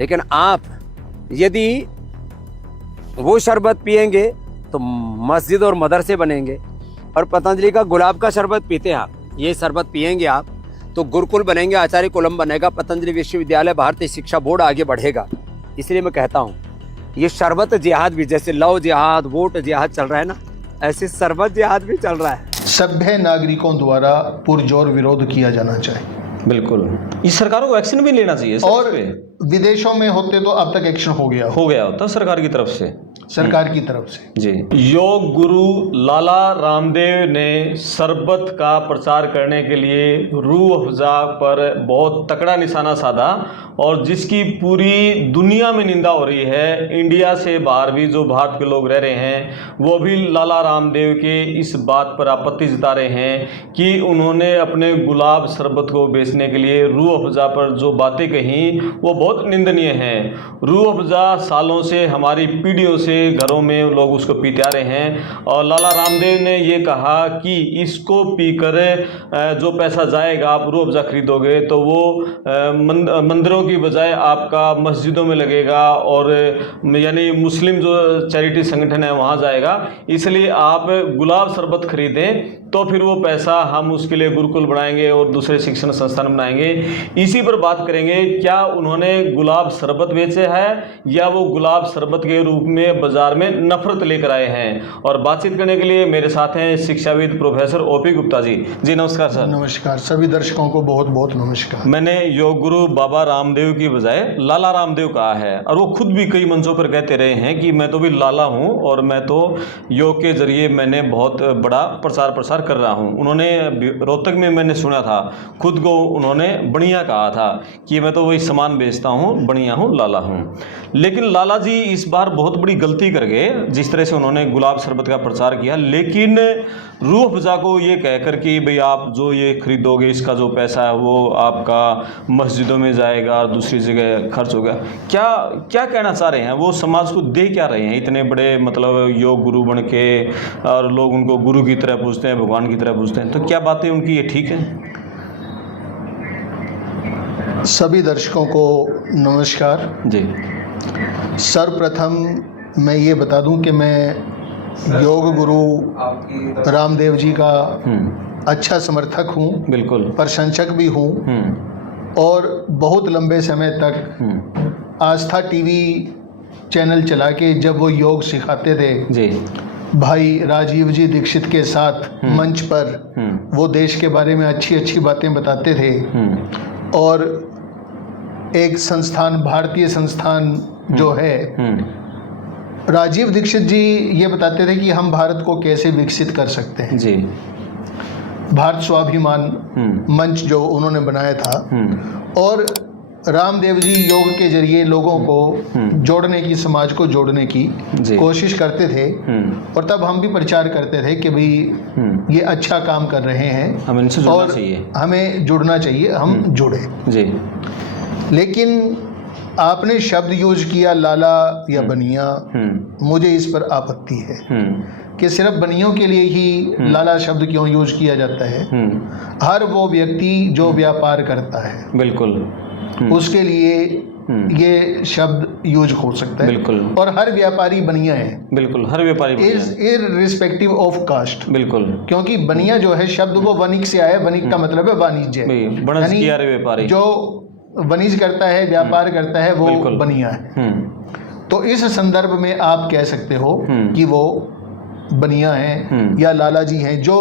लेकिन आप यदि वो शरबत पिएंगे तो मस्जिद और मदरसे बनेंगे। और पतंजलि का गुलाब का शरबत पीते हैं आप, ये शरबत पिएंगे आप तो गुरुकुल बनेंगे, आचार्य कुलम बनेगा, पतंजलि विश्वविद्यालय, भारतीय शिक्षा बोर्ड आगे बढ़ेगा। इसलिए मैं कहता हूँ ये शरबत जिहाद भी, जैसे लव जिहाद, वोट जिहाद चल रहा है ना, ऐसे शरबत जिहाद भी चल रहा है। सभ्य नागरिकों द्वारा पुरजोर विरोध किया जाना चाहिए। बिल्कुल, इस सरकारों को एक्शन भी लेना चाहिए सर और इस पे। विदेशों में होते तो अब तक एक्शन हो गया होता सरकार की तरफ से, सरकार की तरफ से। जी। योग गुरु लाला रामदेव ने शरबत का प्रचार करने के लिए रूह अफ़ज़ा पर बहुत तकड़ा निशाना साधा और जिसकी पूरी दुनिया में निंदा हो रही है। इंडिया से बाहर भी जो भारत के लोग रह रहे हैं वो भी लाला रामदेव के इस बात पर आपत्ति जता रहे हैं कि उन्होंने अपने गुलाब शरबत को बेचने के लिए रूह अफ़ज़ा पर जो बातें कही वो बहुत निंदनीय हैं। रूह अफ़ज़ा सालों से, हमारी पीढ़ियों से घरों में लोग उसको पीते आ रहे हैं और लाला रामदेव ने ये कहा कि इसको पीकर जो पैसा जाएगा, आप रूह अफ़ज़ा खरीदोगे तो वो मंदिरों की बजाय आपका मस्जिदों में लगेगा और यानी मुस्लिम जो चैरिटी संगठन है वहाँ जाएगा। इसलिए आप गुलाब शरबत खरीदें तो फिर वो पैसा हम उसके लिए गुरुकुल बनाएंगे और दूसरे शिक्षण संस्थान बनाएंगे। इसी पर बात करेंगे, क्या उन्होंने गुलाब शरबत बेचे है या वो गुलाब शरबत के रूप में बाजार में नफरत लेकर आए हैं। और बातचीत करने के लिए मेरे साथ हैं शिक्षाविद प्रोफेसर ओपी गुप्ता जी। जी नमस्कार सर। नमस्कार, सभी दर्शकों को बहुत बहुत नमस्कार। मैंने योग गुरु बाबा रामदेव की बजाय लाला रामदेव कहा है और वो खुद भी कई मंचों पर कहते रहे हैं कि मैं तो भी लाला हूँ और मैं तो योग के जरिए मैंने बहुत बड़ा प्रसार कर रहा हूँ। उन्होंने रोहतक में मैंने सुना था खुद को उन्होंने बढ़िया कहा था कि मैं तो वही सामान बेचता हूँ, बढ़िया हूँ, लाला हूँ। लेकिन लाला जी इस बार बहुत बड़ी गलती कर गए जिस तरह से उन्होंने गुलाब शरबत का प्रचार किया, लेकिन रूह अफ़ज़ा को ये कहकर कि भाई आप जो ये खरीदोगे इसका जो पैसा है वो आपका मस्जिदों में जाएगा, दूसरी जगह खर्च होगा। क्या कहना चाह रहे हैं वो, समाज को दे क्या रहे हैं इतने बड़े मतलब योग गुरु बन के, और लोग उनको गुरु की तरह पूछते हैं, भगवान की तरह पूछते हैं, तो क्या बातें उनकी ये ठीक है? सभी दर्शकों को नमस्कार जी। सर्वप्रथम मैं ये बता दूं कि मैं योग गुरु रामदेव जी का अच्छा समर्थक हूँ, बिल्कुल प्रशंसक भी हूँ और बहुत लंबे समय तक आस्था टीवी चैनल चला के जब वो योग सिखाते थे जी, भाई राजीव जी दीक्षित के साथ मंच पर वो देश के बारे में अच्छी अच्छी बातें बताते थे और एक संस्थान, भारतीय संस्थान जो है, राजीव दीक्षित जी ये बताते थे कि हम भारत को कैसे विकसित कर सकते हैं जी। भारत स्वाभिमान मंच जो उन्होंने बनाया था और रामदेव जी योग के जरिए लोगों को जोड़ने की, समाज को जोड़ने की कोशिश करते थे और तब हम भी प्रचार करते थे कि भाई ये अच्छा काम कर रहे हैं, हमें इनसे जुड़ना चाहिए, हमें जुड़ना चाहिए, हम जुड़े जी। लेकिन आपने शब्द यूज किया लाला या बनिया, मुझे इस पर आपत्ति है कि सिर्फ बनियों के लिए ही लाला शब्द क्यों यूज किया जाता है। हर वो व्यक्ति जो व्यापार करता है बिल्कुल उसके लिए ये शब्द यूज हो सकता है बिल्कुल, और हर व्यापारी बनिया है बिल्कुल, हर व्यापारी इज इररिस्पेक्टिव ऑफ कास्ट बिल्कुल, क्योंकि बनिया जो है शब्द वो वणिक से आया, वणिक का मतलब है वाणिज्य, यानी जो वणिज करता है, व्यापार करता है, वो बनिया है। तो इस संदर्भ में आप कह सकते हो कि वो बनिया हैं या लाला जी हैं, जो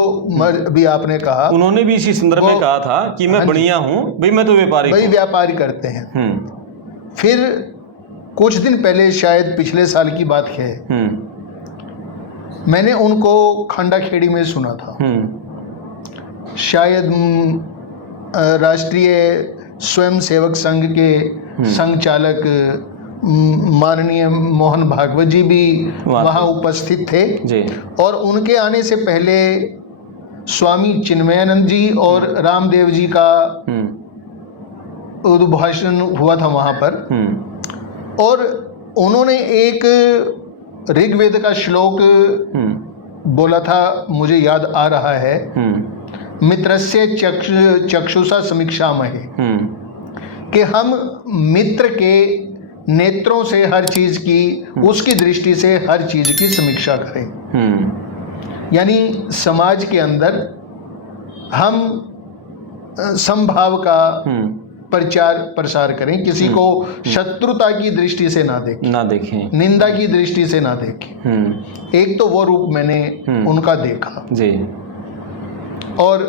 भी आपने कहा, उन्होंने भी इसी संदर्भ में कहा था कि मैं बनिया हूँ भाई, मैं तो व्यापारी, वही व्यापारी करते हैं। फिर कुछ दिन पहले, शायद पिछले साल की बात है, मैंने उनको खंडाखेड़ी में सुना था, शायद राष्ट्रीय स्वयं सेवक संघ के संघ चालक माननीय मोहन भागवत जी भी वहाँ उपस्थित थे जी। और उनके आने से पहले स्वामी चिन्मयानंद जी और रामदेव जी का उद्भाषण हुआ था वहाँ पर, और उन्होंने एक ऋग्वेद का श्लोक बोला था, मुझे याद आ रहा है, मित्रस्य चक्षुषा समीक्षामहे, कि हम मित्र के नेत्रों से हर चीज की, उसकी दृष्टि से हर चीज की समीक्षा करें। यानी समाज के अंदर हम समभाव का प्रचार प्रसार करें, किसी को शत्रुता की दृष्टि से ना देखें, निंदा की दृष्टि से ना देखें। एक तो वो रूप मैंने उनका देखा जी। और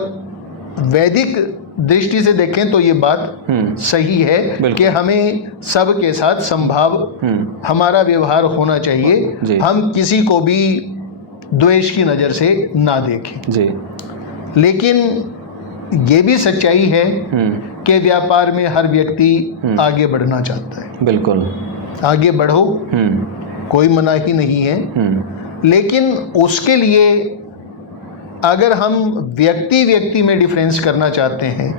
वैदिक दृष्टि से देखें तो ये बात सही है कि हमें सबके साथ समभाव हमारा व्यवहार होना चाहिए, हम किसी को भी द्वेष की नज़र से ना देखें जी। लेकिन ये भी सच्चाई है कि व्यापार में हर व्यक्ति आगे बढ़ना चाहता है। बिल्कुल, आगे बढ़ो, कोई मनाही नहीं है। लेकिन उसके लिए अगर हम व्यक्ति व्यक्ति में डिफरेंस करना चाहते हैं,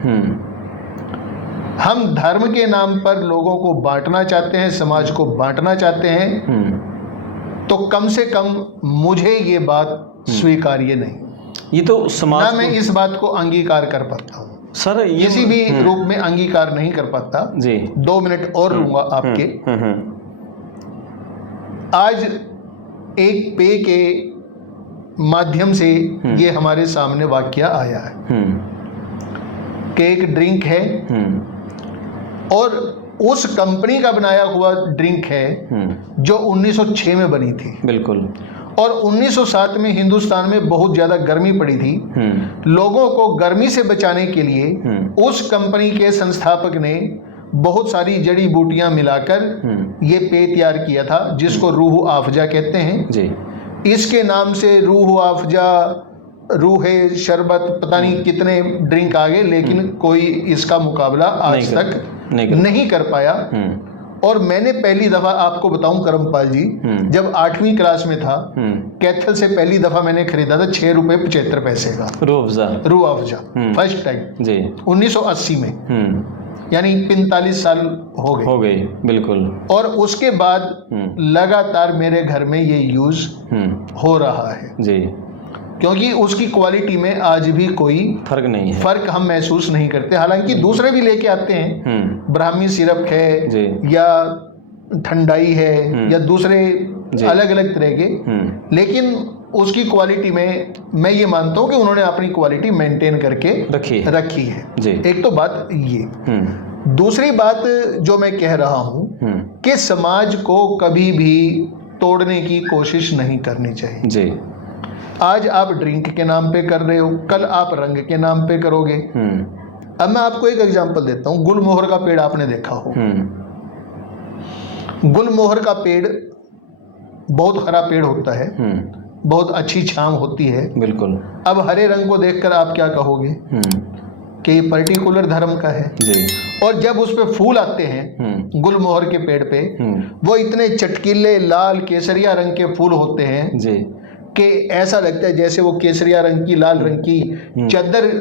हम धर्म के नाम पर लोगों को बांटना चाहते हैं, समाज को बांटना चाहते हैं, तो कम से कम मुझे ये बात स्वीकार्य नहीं। ये तो समाज ना मैं इस बात को अंगीकार कर पाता हूँ सर, किसी भी रूप में अंगीकार नहीं कर पाता जी। 2 मिनट और लूंगा आपके। आज एक पेय के माध्यम से ये हमारे सामने वाक्य आया है कि एक ड्रिंक है और उस कंपनी का बनाया हुआ ड्रिंक है जो 1906 में बनी थी। बिल्कुल। और 1907 में हिंदुस्तान में बहुत ज़्यादा गर्मी पड़ी थी। लोगों को गर्मी से बचाने के लिए उस कंपनी के संस्थापक ने बहुत सारी जड़ी बूटियां मिलाकर ये पेय तैयार किया था, जिसको रूह अफ़ज़ा कहते हैं जी। इसके नाम से रूह अफ़ज़ा, रूहे शरबत, पता नहीं कितने ड्रिंक आ गए, लेकिन कोई इसका मुकाबला आज तक नहीं कर पाया। और मैंने पहली दफा आपको बताऊं करमपाल जी, जब 8वीं क्लास में था, कैथल से पहली दफा मैंने खरीदा था 6 रुपए 75 पैसे का रूह अफ़ज़ा फर्स्ट टाइम जी 1980 में, यानी 45 साल हो गए। बिल्कुल। और उसके बाद लगातार मेरे घर में ये यूज हो रहा है जी, क्योंकि उसकी क्वालिटी में आज भी कोई फर्क नहीं है, फर्क हम महसूस नहीं करते। हालांकि दूसरे भी लेके आते हैं, ब्राह्मी सिरप है या ठंडाई है या दूसरे अलग अलग तरह के, लेकिन उसकी क्वालिटी में मैं ये मानता हूँ कि उन्होंने अपनी क्वालिटी मेंटेन करके रखी है जी। एक तो बात ये। दूसरी बात जो मैं कह रहा हूँ कि समाज को कभी भी तोड़ने की कोशिश नहीं करनी चाहिए जी। आज आप ड्रिंक के नाम पे कर रहे हो, कल आप रंग के नाम पे करोगे। अब मैं आपको एक एग्जांपल देता हूँ। गुलमोहर का पेड़ आपने देखा हो। गुलमोहर का पेड़ बहुत हरा पेड़ होता है, बहुत अच्छी छांव होती है। बिल्कुल। अब हरे रंग को देखकर आप क्या कहोगे कि ये पर्टिकुलर धर्म का है जी। और जब उस पे फूल आते हैं गुलमोहर के पेड़ पे, वो इतने चटकीले लाल केसरिया रंग के फूल होते हैं जी कि ऐसा लगता है जैसे वो केसरिया रंग की, लाल रंग की चादर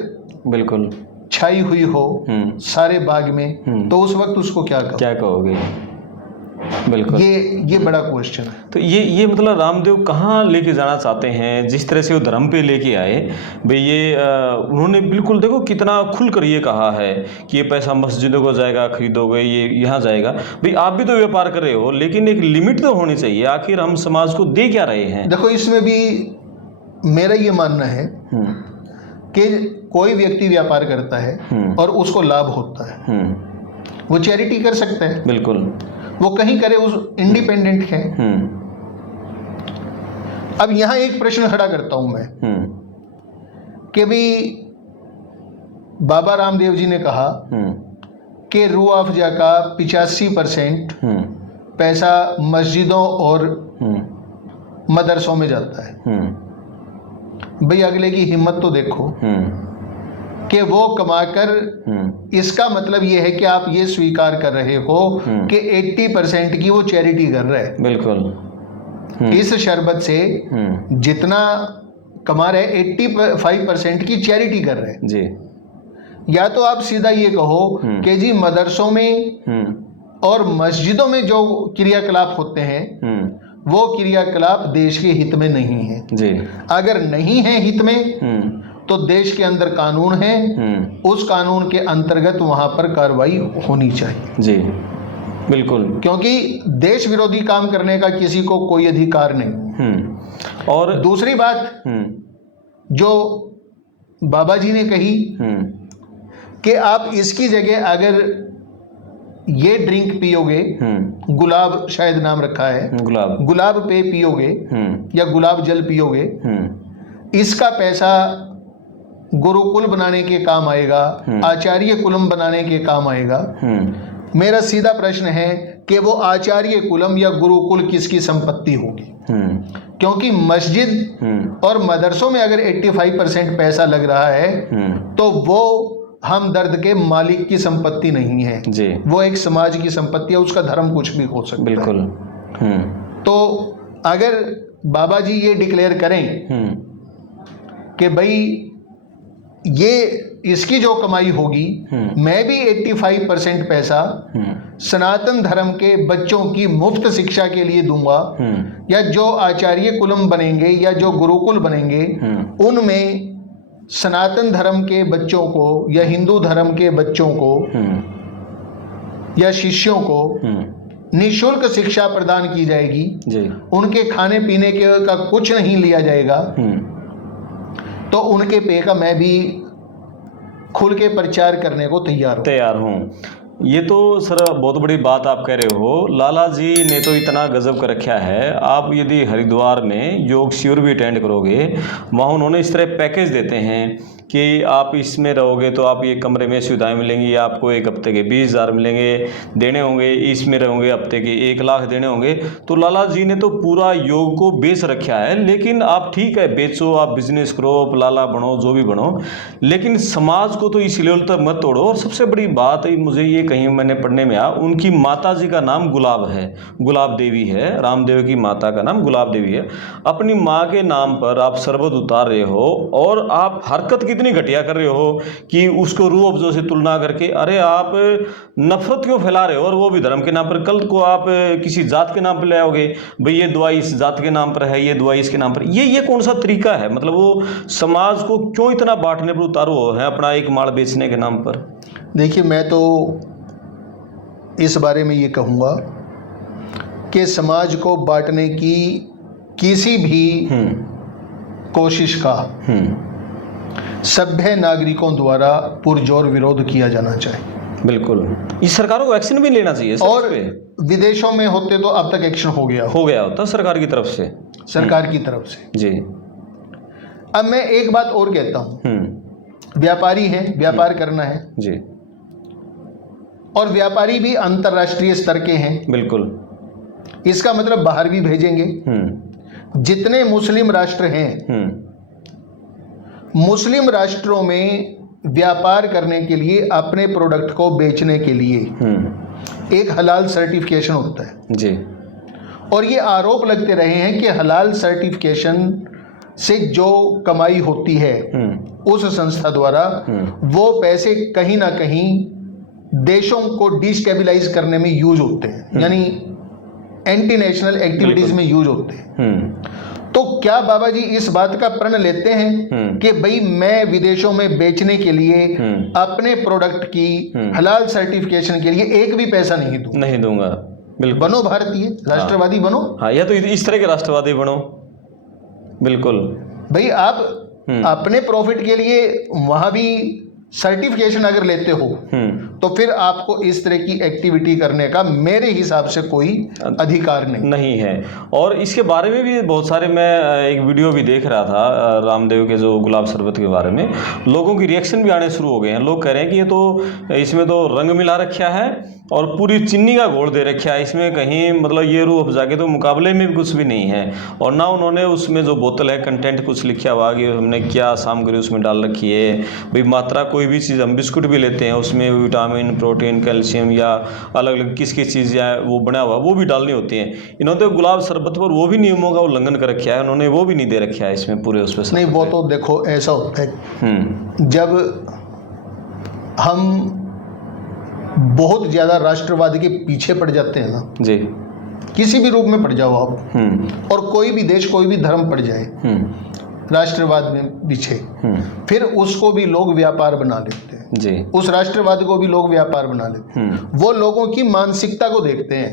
बिल्कुल छाई हुई हो सारे बाग में। तो उस वक्त उसको क्या कहोगे? बिल्कुल, ये बड़ा क्वेश्चन है। तो ये मतलब रामदेव कहाँ लेके जाना चाहते हैं? जिस तरह से वो धर्म पे लेके आए भाई, ये उन्होंने बिल्कुल देखो कितना खुलकर ये कहा है कि ये पैसा मस्जिदों को जाएगा, खरीदोगे, ये यहाँ जाएगा। भाई आप भी तो व्यापार कर रहे हो, लेकिन एक लिमिट तो होनी चाहिए। आखिर हम समाज को दे क्या रहे हैं? देखो, इसमें भी मेरा ये मानना है कि कोई व्यक्ति व्यापार करता है और उसको लाभ होता है, वो चैरिटी कर सकता है। बिल्कुल, वो कहीं करे, उस इंडिपेंडेंट है। अब यहां एक प्रश्न खड़ा करता हूं मैं कि भाई बाबा रामदेव जी ने कहा कि रूह अफ़ज़ा का 85% पैसा मस्जिदों और मदरसों में जाता है। भाई अगले की हिम्मत तो देखो कि वो कमाकर, इसका मतलब ये है कि आप ये स्वीकार कर रहे हो कि 80% की वो चैरिटी कर रहा है। बिल्कुल। इस शरबत से जितना कमा रहे 85% की चैरिटी कर रहे हैं जी। या तो आप सीधा ये कहो कि जी मदरसों में और मस्जिदों में जो क्रियाकलाप होते हैं वो क्रियाकलाप देश के हित में नहीं है जी। अगर नहीं है हित में तो देश के अंदर कानून है, उस कानून के अंतर्गत वहां पर कार्रवाई होनी चाहिए जी। बिल्कुल। क्योंकि देश विरोधी काम करने का किसी को कोई अधिकार नहीं। और दूसरी बात जो बाबा जी ने कही कि आप इसकी जगह अगर ये ड्रिंक पियोगे, गुलाब शायद नाम रखा है, गुलाब पे पियोगे या गुलाब जल पियोगे, इसका पैसा गुरुकुल बनाने के काम आएगा, आचार्य कुलम बनाने के काम आएगा। मेरा सीधा प्रश्न है कि वो आचार्य कुलम या गुरुकुल किसकी संपत्ति होगी? क्योंकि मस्जिद और मदरसों में अगर 85% पैसा लग रहा है तो वो हमदर्द के मालिक की संपत्ति नहीं है जी। वो एक समाज की संपत्ति है, उसका धर्म कुछ भी हो सकता है। बिल्कुल। तो अगर बाबा जी ये डिक्लेयर करें कि भाई ये इसकी जो कमाई होगी मैं भी 85% पैसा सनातन धर्म के बच्चों की मुफ्त शिक्षा के लिए दूंगा, या जो आचार्य कुलम बनेंगे या जो गुरुकुल बनेंगे उनमें सनातन धर्म के बच्चों को या हिंदू धर्म के बच्चों को या शिष्यों को निःशुल्क शिक्षा प्रदान की जाएगी जी। उनके खाने पीने के का कुछ नहीं लिया जाएगा। तो उनके पे का मैं भी खुल के प्रचार करने को तैयार हूँ। ये तो सर बहुत बड़ी बात आप कह रहे हो। लाला जी ने तो इतना गजब कर रखा है। आप यदि हरिद्वार में योग शिविर भी अटेंड करोगे, वहाँ उन्होंने इस तरह पैकेज देते हैं कि आप इसमें रहोगे तो आप ये कमरे में सुविधाएं मिलेंगी, आपको एक हफ्ते के 20,000 मिलेंगे देने होंगे, इसमें रहोगे हफ्ते के 1 लाख देने होंगे। तो लाला जी ने तो पूरा योग को बेच रखा है। लेकिन आप ठीक है बेचो, आप बिजनेस करो, आप लाला बनो, जो भी बनो, लेकिन समाज को तो इस लेवल तक मत तोड़ो। और सबसे बड़ी बात मुझे ये कहीं मैंने पढ़ने में आया, उनकी माता जी का नाम गुलाब है, गुलाब देवी है, रामदेव की माता का नाम गुलाब देवी है। अपनी माँ के नाम पर आप शरबत उतार रहे हो और आप हरकत कितनी घटिया कर रहे हो कि उसको रूह अफ़ज़ों से तुलना करके, अरे आप नफरत क्यों फैला रहे हो, और वो भी धर्म के नाम पर। कल को आप किसी जात के नाम पर ले आओगे, भाई ये दवाई इस जात के नाम पर है, ये दवाई इसके नाम पर, ये कौन सा तरीका है? मतलब वो समाज को क्यों इतना बांटने पर उतारो है अपना एक माल बेचने के नाम पर? देखिए, मैं तो इस बारे में ये कहूँगा कि समाज को बांटने की किसी भी कोशिश का सभ्य नागरिकों द्वारा पुरजोर विरोध किया जाना चाहिए। बिल्कुल। इस सरकारों को एक्शन भी लेना चाहिए। और विदेशों में होते तो अब तक एक्शन हो गया होता सरकार की तरफ से जी। अब मैं एक बात और कहता हूँ, व्यापारी है, व्यापार करना है जी, और व्यापारी भी अंतर्राष्ट्रीय स्तर के हैं। बिल्कुल। इसका मतलब बाहर भी भेजेंगे। जितने मुस्लिम राष्ट्र हैं, मुस्लिम राष्ट्रों में व्यापार करने के लिए, अपने प्रोडक्ट को बेचने के लिए एक हलाल सर्टिफिकेशन होता है जी। और ये आरोप लगते रहे हैं कि हलाल सर्टिफिकेशन से जो कमाई होती है उस संस्था द्वारा, वो पैसे कहीं ना कहीं देशों को डिस्टेबलाइज करने में यूज होते हैं, यानी एंटी नेशनल एक्टिविटीज में यूज होते हैं। तो क्या बाबा जी इस बात का प्रण लेते हैं कि भाई मैं विदेशों में बेचने के लिए अपने प्रोडक्ट की हलाल सर्टिफिकेशन के लिए एक भी पैसा नहीं दूंगा? बिल्कुल। बनो भारतीय, राष्ट्रवादी बनो। हाँ, या तो इस तरह के राष्ट्रवादी बनो। बिल्कुल भाई, आप अपने प्रॉफिट के लिए वहां भी सर्टिफिकेशन अगर लेते हो तो फिर आपको इस तरह की एक्टिविटी करने का मेरे हिसाब से कोई अधिकार नहीं है। और इसके बारे में भी बहुत सारे, मैं एक वीडियो भी देख रहा था रामदेव के जो गुलाब शरबत के बारे में, लोगों की रिएक्शन भी आने शुरू हो गए हैं। लोग कह रहे हैं कि ये तो इसमें तो रंग मिला रखा है और पूरी चीनी का घोल दे रखा है, इसमें कहीं मतलब ये रूह अफ़ज़ा के तो मुकाबले में भी कुछ भी नहीं है। और ना उन्होंने उसमें जो बोतल है कंटेंट कुछ लिखा हुआ कि हमने क्या सामग्री उसमें डाल रखी है। भाई मात्रा कोई भी चीज़, हम बिस्कुट भी लेते हैं उसमें विटामिन, प्रोटीन, कैल्शियम या अलग अलग किस किस चीज़ या वो बना हुआ वो भी डालनी होती हैं। इन्होंने तो गुलाब शरबत पर वो भी नियमों का उल्लंघन कर रखा है, उन्होंने वो भी नहीं दे रखा है इसमें पूरे उस पर। नहीं, वो तो देखो ऐसा होता है जब हम बहुत ज़्यादा राष्ट्रवाद के पीछे पड़ जाते हैं ना जी, किसी भी रूप में पड़ जाओ आप, और कोई भी देश, कोई भी धर्म पड़ जाए, राष्ट्रवाद में बिछे, फिर उसको भी लोग व्यापार बना लेते हैं जी। उस राष्ट्रवाद को भी लोग व्यापार बना लेते हैं। वो लोगों की मानसिकता को देखते हैं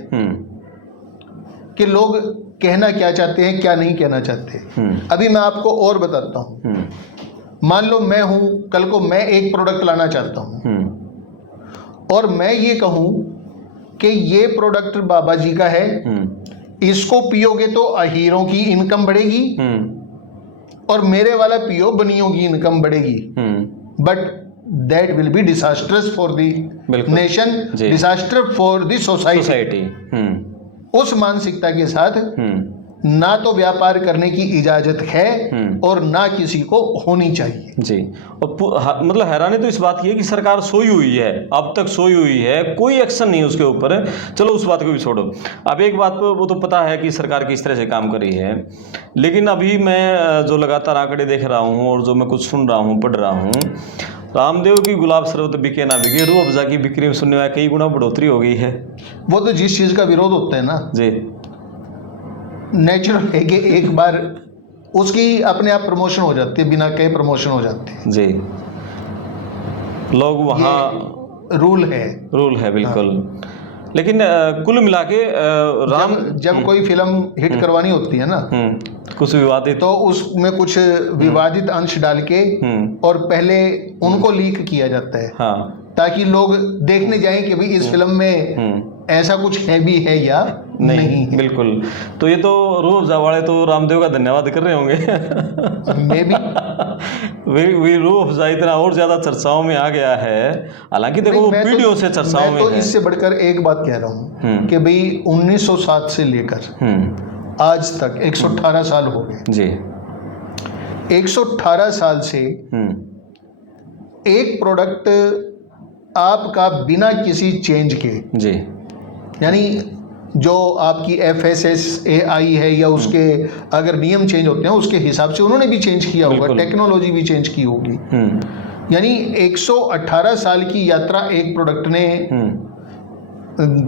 कि लोग कहना क्या चाहते हैं, क्या नहीं कहना चाहते। अभी मैं आपको और बताता हूँ। मान लो मैं हूँ, कल को मैं एक प्रोडक्ट लाना चाहता हूँ और मैं ये कहूँ कि ये प्रोडक्ट बाबा जी का है, इसको पियोगे तो अहीरों की इनकम बढ़ेगी और मेरे वाला पियो बनियों की इनकम बढ़ेगी। But that will be disasters for the nation, disaster for the society. उस मानसिकता के साथ ना तो व्यापार करने की इजाजत है और ना किसी को होनी चाहिए जी। और मतलब हैरानी तो इस बात की है कि सरकार सोई हुई है, अब तक सोई हुई है, कोई एक्शन नहीं उसके ऊपर। चलो उस बात को भी छोड़ो, अब एक बात वो तो पता है कि सरकार किस तरह से काम कर रही है, लेकिन अभी मैं जो लगातार आंकड़े देख रहा हूँ और जो मैं कुछ सुन रहा हूँ, पढ़ रहा हूँ, रामदेव की गुलाब शरबत बिके ना बिके, रूह अफ़ज़ा की बिक्री में सुनने में कई गुना बढ़ोतरी हो गई है। वो तो जिस चीज़ का विरोध होता है ना जी, नेचुरल है कि एक बार उसकी अपने आप प्रमोशन हो जाती है, बिना कहे प्रमोशन हो जाती है जी। लोग वहाँ रूल है बिल्कुल। लेकिन कुल मिला के राम जब कोई फिल्म हिट करवानी होती है ना, कुछ विवादित, तो उसमें कुछ विवादित अंश डाल के और पहले उनको लीक किया जाता है, हाँ, ताकि लोग देखने जाएं कि भाई इस फिल्म में ऐसा कुछ है भी है या नहीं है। बिल्कुल। तो ये तो रूह अफ़ज़ा वाले तो रामदेव का धन्यवाद कर रहे होंगे। मे भी वे रूह अफ़ज़ा इतना और ज्यादा चर्चाओं में आ गया है, हालांकि देखो वो पीढ़ियों से चर्चाओं में है। मैं तो इससे बढ़कर एक बात कह रहा हूँ कि भाई 1907 से लेकर आज तक 118 साल हो गए जी। 118 साल से एक प्रोडक्ट आपका बिना किसी चेंज के जी, यानी जो आपकी FSSAI है या उसके अगर नियम चेंज होते हैं उसके हिसाब से उन्होंने भी चेंज किया होगा, टेक्नोलॉजी भी चेंज की होगी। यानी 118 साल की यात्रा एक प्रोडक्ट ने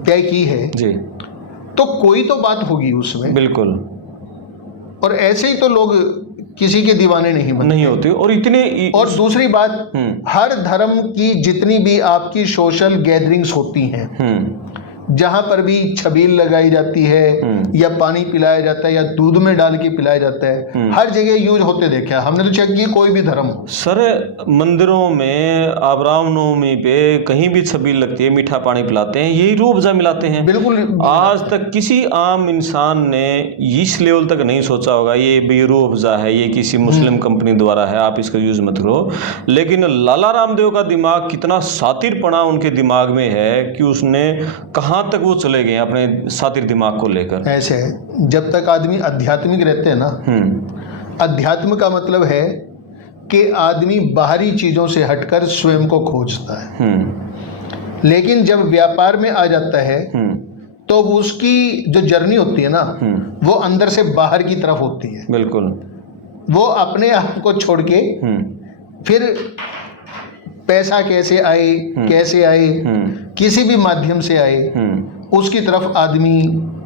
तय की है जी, तो कोई तो बात होगी उसमें। बिल्कुल। और ऐसे ही तो लोग किसी के दीवाने नहीं होते। और इतने और दूसरी बात, हर धर्म की जितनी भी आपकी सोशल गैदरिंग्स होती हैं, जहां पर भी छबील लगाई जाती है या पानी पिलाया जाता है या दूध में डाल के पिलाया जाता है, हर जगह यूज होते देखा हमने। तो चेक किया कोई भी धर्म सर, मंदिरों में आप रामनवमी पे कहीं भी छबील लगती है, मीठा पानी पिलाते हैं, यही रूह अफ़ज़ा मिलाते हैं। बिल्कुल। आज तक किसी आम इंसान ने इस लेवल तक नहीं सोचा होगा ये भी रूह अफ़ज़ा है, ये किसी मुस्लिम कंपनी द्वारा है, आप इसका यूज मत करो। लेकिन लाला रामदेव का दिमाग कितना सातिरपना उनके दिमाग में है कि उसने कहाँ तक वो चले गए अपने सातिर दिमाग को लेकर। ऐसे है, जब तक आदमी आध्यात्मिक रहते हैं ना, अध्यात्म का मतलब है कि आदमी बाहरी चीजों से हटकर स्वयं को खोजता है। लेकिन जब व्यापार में आ जाता है तो उसकी जो जर्नी होती है ना, वो अंदर से बाहर की तरफ होती है। बिल्कुल। वो अपने आप को छोड़ के फिर पैसा कैसे आए, किसी भी माध्यम से आए, उसकी तरफ आदमी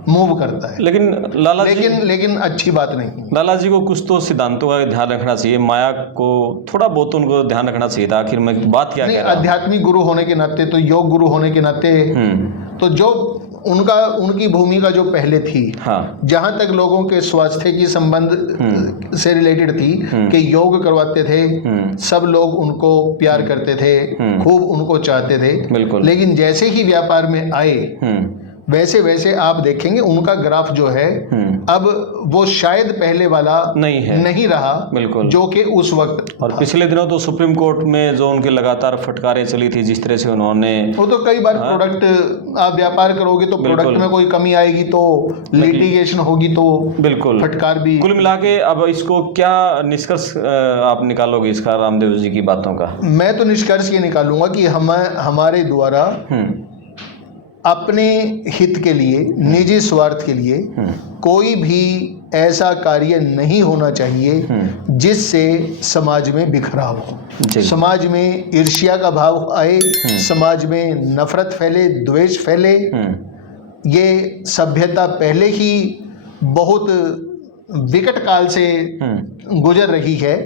मूव करता है। लेकिन अच्छी बात नहीं। लाला जी को कुछ तो सिद्धांतों का ध्यान रखना चाहिए, माया को थोड़ा बहुत उनको ध्यान रखना चाहिए था। आखिर में बात क्या है, आध्यात्मिक गुरु होने के नाते, तो योग गुरु होने के नाते, तो जो उनकी भूमिका जो पहले थी, हाँ, जहां तक लोगों के स्वास्थ्य की संबंध से रिलेटेड थी कि योग करवाते थे, सब लोग उनको प्यार करते थे, खूब उनको चाहते थे। बिल्कुल। लेकिन जैसे ही व्यापार में आए वैसे वैसे आप देखेंगे उनका ग्राफ जो है अब वो शायद पहले वाला नहीं रहा। बिल्कुल। जो कि उस वक्त और पिछले दिनों तो सुप्रीम कोर्ट में जो उनके लगातार फटकारें चली थी, जिस तरह से उन्होंने, वो तो कई बार प्रोडक्ट आप व्यापार करोगे तो प्रोडक्ट में कोई कमी आएगी तो लिटिगेशन होगी, तो बिल्कुल फटकार भी। कुल मिला के अब इसको क्या निष्कर्ष आप निकालोगे इसका, रामदेव जी की बातों का? मैं तो निष्कर्ष ये निकालूंगा कि हमारे द्वारा अपने हित के लिए, निजी स्वार्थ के लिए कोई भी ऐसा कार्य नहीं होना चाहिए जिससे समाज में बिखराव हो, समाज में ईर्ष्या का भाव आए, समाज में नफरत फैले, द्वेष फैले। ये सभ्यता पहले ही बहुत विकट काल से गुजर रही है।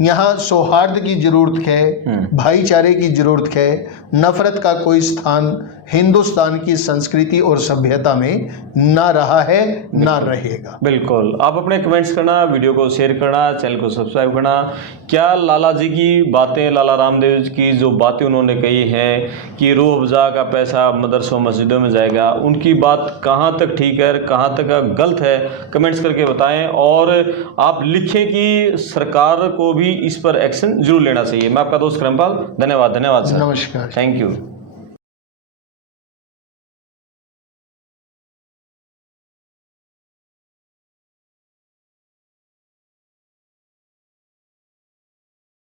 यहाँ सौहार्द की ज़रूरत है, भाईचारे की ज़रूरत है। नफ़रत का कोई स्थान हिंदुस्तान की संस्कृति और सभ्यता में ना रहा है, ना रहेगा। बिल्कुल। आप अपने कमेंट्स करना, वीडियो को शेयर करना, चैनल को सब्सक्राइब करना। क्या लाला जी की बातें, लाला रामदेव जी की जो बातें उन्होंने कही हैं कि रूह अफ़ज़ा का पैसा मदरसों मस्जिदों में जाएगा, उनकी बात कहाँ तक ठीक है, कहाँ तक गलत है, कमेंट्स करके बताएं। और आप लिखें कि सरकार को भी इस पर एक्शन जरूर लेना चाहिए। मैं आपका दोस्त करमपाल, धन्यवाद सर। नमस्कार। Thank you.